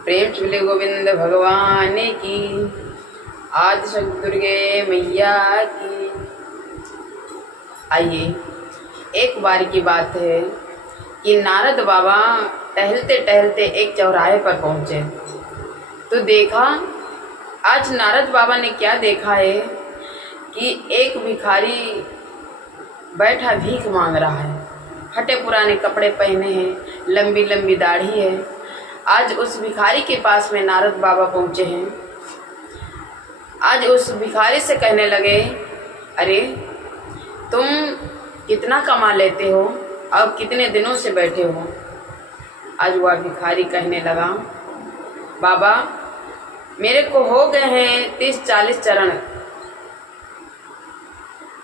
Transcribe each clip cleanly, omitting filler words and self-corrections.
प्रेम चुले गोविंद भगवान की, आदि शक्ति दुर्गे मैया की। आइए, एक बार की बात है कि नारद बाबा टहलते टहलते एक चौराहे पर पहुंचे तो देखा, आज नारद बाबा ने क्या देखा है कि एक भिखारी बैठा भीख मांग रहा है। फटे पुराने कपड़े पहने हैं, लंबी लंबी दाढ़ी है। आज उस भिखारी के पास में नारद बाबा पहुंचे हैं। आज उस भिखारी से कहने लगे, अरे तुम कितना कमा लेते हो और कितने दिनों से बैठे हो। आज वह भिखारी कहने लगा, बाबा मेरे को हो गए हैं 30-40 चरण।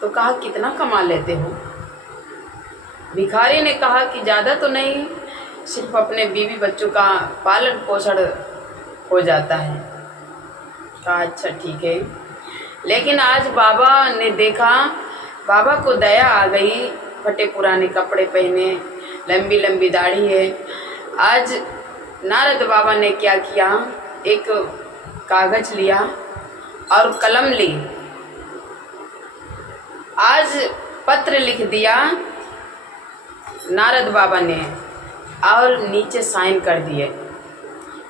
तो कहा, कितना कमा लेते हो। भिखारी ने कहा कि ज़्यादा तो नहीं, सिर्फ अपने बीवी बच्चों का पालन पोषण हो जाता है। कहा, अच्छा ठीक है। लेकिन आज बाबा ने देखा, बाबा को दया आ गई। फटे पुराने कपड़े पहने, लंबी लंबी दाढ़ी है। आज नारद बाबा ने क्या किया, एक कागज लिया और कलम ली। आज पत्र लिख दिया नारद बाबा ने और नीचे साइन कर दिए।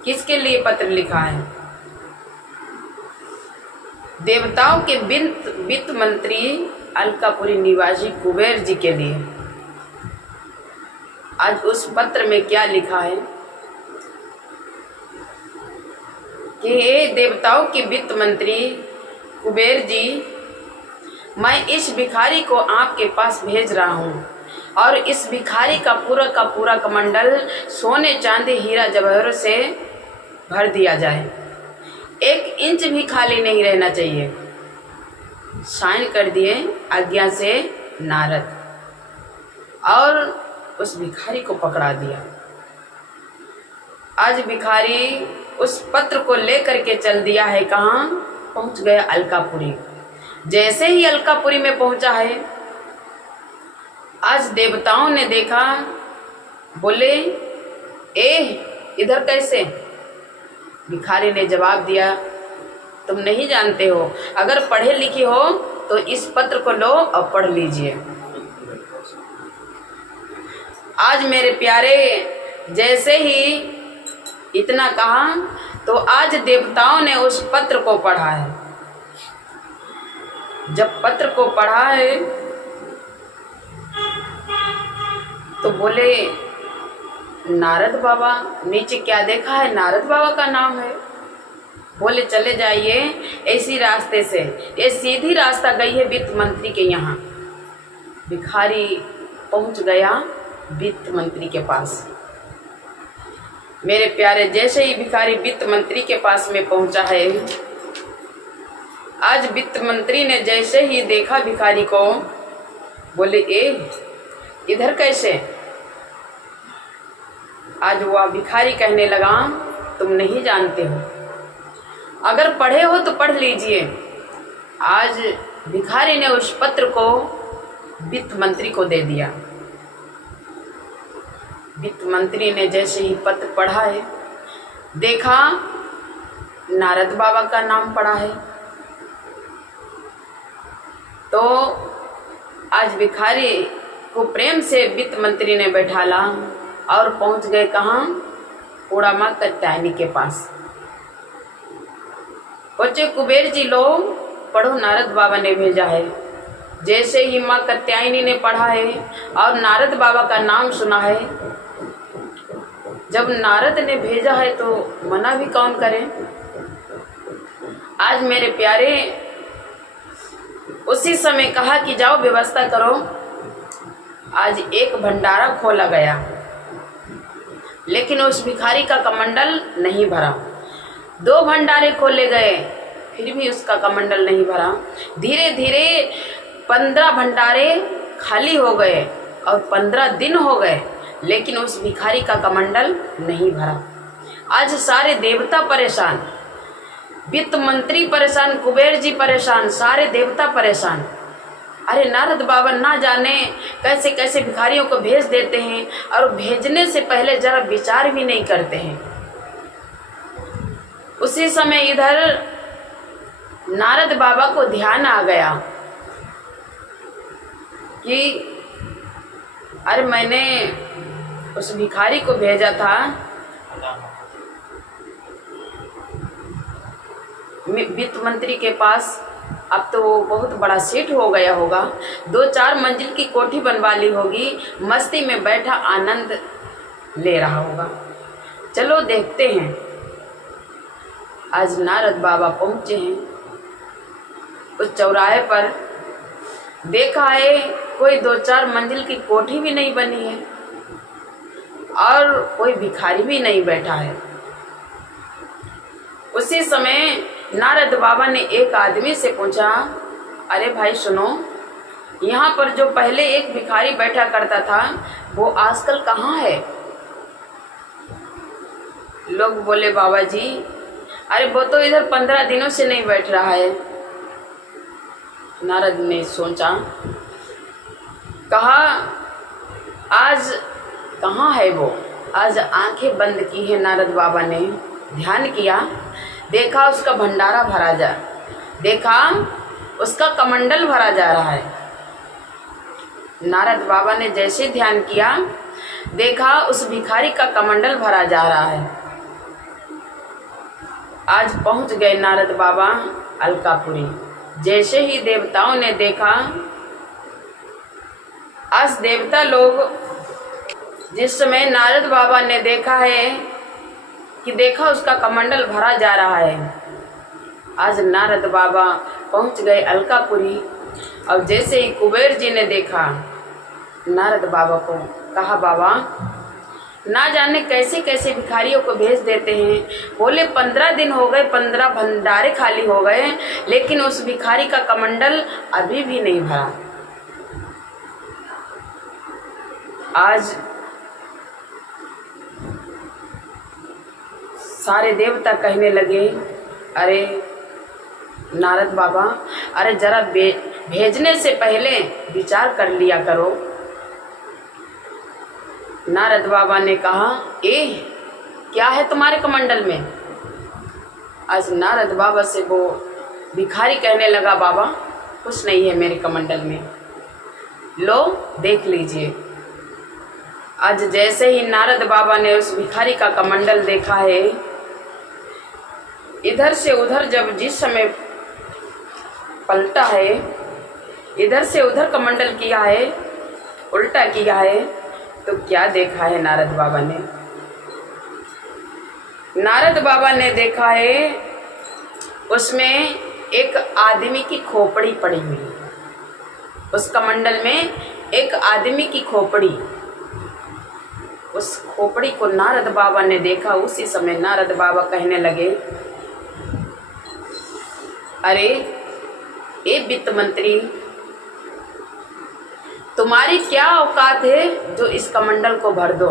किसके लिए पत्र लिखा है? देवताओं के वित्त मंत्री अलकापुरी निवासी कुबेर जी के लिए। आज उस पत्र में क्या लिखा है कि हे देवताओं के वित्त मंत्री कुबेर जी, मैं इस भिखारी को आपके पास भेज रहा हूँ और इस भिखारी का पूरा कमंडल सोने चांदी हीरा जवाहर से भर दिया जाए। 1 इंच भी खाली नहीं रहना चाहिए। साइन कर दिए आज्ञा से नारद, और उस भिखारी को पकड़ा दिया। आज भिखारी उस पत्र को लेकर के चल दिया है, कहाँ पहुंच गया? अलकापुरी। जैसे ही अलकापुरी में पहुंचा है, आज देवताओं ने देखा, बोले, इधर कैसे? भिखारी ने जवाब दिया, तुम नहीं जानते हो, अगर पढ़े लिखे हो तो इस पत्र को लो और पढ़ लीजिए। आज मेरे प्यारे, जैसे ही इतना कहा तो आज देवताओं ने उस पत्र को पढ़ा है। जब पत्र को पढ़ा है तो बोले, नारद बाबा। नीचे क्या देखा है? नारद बाबा का नाम है। बोले, चले जाइए ऐसी रास्ते से, ये सीधी रास्ता गई है वित्त मंत्री के यहाँ। भिखारी पहुँच गया वित्त मंत्री के पास। मेरे प्यारे, जैसे ही भिखारी वित्त मंत्री के पास में पहुँचा है, आज वित्त मंत्री ने जैसे ही देखा भिखारी को, बोले, इधर कैसे? आज वह भिखारी कहने लगा, तुम नहीं जानते हो, अगर पढ़े हो तो पढ़ लीजिए। आज भिखारी ने उस पत्र को वित्त मंत्री को दे दिया। वित्त मंत्री ने जैसे ही पत्र पढ़ा है, देखा नारद बाबा का नाम पढ़ा है, तो आज भिखारी को प्रेम से वित्त मंत्री ने बैठाला और पहुंच गए कहाँ? पूरा माँ कात्यायनी के पास बच्चे। कुबेर जी, लो पढ़ो, नारद बाबा ने भेजा है। जैसे ही माँ कात्यायनी ने पढ़ा है और नारद बाबा का नाम सुना है, जब नारद ने भेजा है तो मना भी कौन करे। आज मेरे प्यारे, उसी समय कहा कि जाओ व्यवस्था करो। आज एक भंडारा खोला गया, लेकिन उस भिखारी का कमंडल नहीं भरा। 2 भंडारे खोले गए, फिर भी उसका कमंडल नहीं भरा। धीरे धीरे 15 भंडारे खाली हो गए और 15 दिन हो गए, लेकिन उस भिखारी का कमंडल नहीं भरा। आज सारे देवता परेशान, वित्त मंत्री परेशान, कुबेर जी परेशान, सारे देवता परेशान। अरे नारद बाबा ना जाने कैसे कैसे भिखारियों को भेज देते हैं और भेजने से पहले जरा विचार भी नहीं करते हैं। उसी समय इधर नारद बाबा को ध्यान आ गया कि अरे मैंने उस भिखारी को भेजा था वित्त मंत्री के पास, अब तो वो बहुत बड़ा सेठ हो गया होगा, 2-4 मंजिल की कोठी बनवा ली होगी, मस्ती में बैठा आनंद ले रहा होगा, चलो देखते हैं। आज नारद बाबा पहुँचे हैं उस चौराहे पर, देखा है कोई 2-4 मंजिल की कोठी भी नहीं बनी है और कोई भिखारी भी नहीं बैठा है। उसी समय नारद बाबा ने एक आदमी से पूछा, अरे भाई सुनो, यहाँ पर जो पहले एक भिखारी बैठा करता था वो आजकल कहाँ है? लोग बोले, बाबा जी अरे वो तो इधर 15 दिनों से नहीं बैठ रहा है। नारद ने सोचा, कहा आज कहाँ है वो? आज आंखें बंद की है नारद बाबा ने, ध्यान किया, देखा उसका भंडारा भरा जा, देखा उसका कमंडल भरा जा रहा है। नारद बाबा ने जैसे ध्यान किया, देखा उस भिखारी का कमंडल भरा जा रहा है। आज पहुंच गए नारद बाबा अलकापुरी। जैसे ही देवताओं ने देखा, आज देवता लोग जिस समय नारद बाबा ने देखा है कि देखा उसका कमंडल भरा जा रहा है, आज नारद बाबा पहुंच गए अलकापुरी। और जैसे ही कुबेर जी ने देखा नारद बाबा को, कहा बाबा ना जाने कैसे कैसे भिखारियों को भेज देते हैं। बोले 15 दिन हो गए, 15 भंडारे खाली हो गए, लेकिन उस भिखारी का कमंडल अभी भी नहीं भरा। आज सारे देवता कहने लगे, अरे नारद बाबा, अरे जरा भेजने से पहले विचार कर लिया करो। नारद बाबा ने कहा, क्या है तुम्हारे कमंडल में? आज नारद बाबा से वो भिखारी कहने लगा, बाबा कुछ नहीं है मेरे कमंडल में, लो देख लीजिए। आज जैसे ही नारद बाबा ने उस भिखारी का कमंडल देखा है, इधर से उधर जब जिस समय पलटा है, इधर से उधर कमंडल किया है, उल्टा किया है, तो क्या देखा है नारद बाबा ने? नारद बाबा ने देखा है उसमें एक आदमी की खोपड़ी पड़ी हुई, उस कमंडल में एक आदमी की खोपड़ी। उस खोपड़ी को नारद बाबा ने देखा। उसी समय नारद बाबा कहने लगे, अरे ए वित्त मंत्री, तुम्हारी क्या औकात है जो इस कमंडल को भर दो?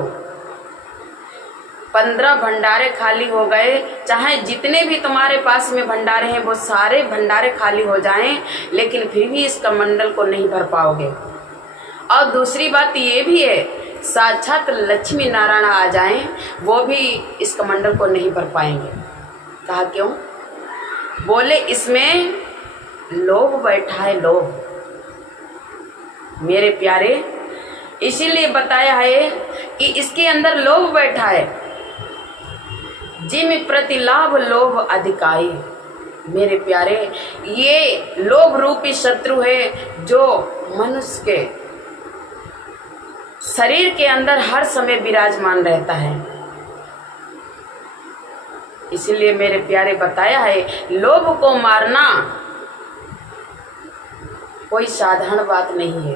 15 भंडारे खाली हो गए, चाहे जितने भी तुम्हारे पास में भंडारे हैं वो सारे भंडारे खाली हो जाएं, लेकिन फिर भी इस कमंडल को नहीं भर पाओगे। और दूसरी बात ये भी है, साक्षात लक्ष्मी नारायण आ जाएं, वो भी इस कमंडल को नहीं भर पाएंगे। कहा क्यों? बोले इसमें लोभ बैठा है, लोभ। मेरे प्यारे, इसीलिए बताया है कि इसके अंदर लोभ बैठा है। जिम प्रति लाभ लोभ अधिकाई। मेरे प्यारे, ये लोभ रूपी शत्रु है जो मनुष्य के शरीर के अंदर हर समय विराजमान रहता है। इसलिए मेरे प्यारे बताया है, लोभ को मारना कोई साधारण बात नहीं है।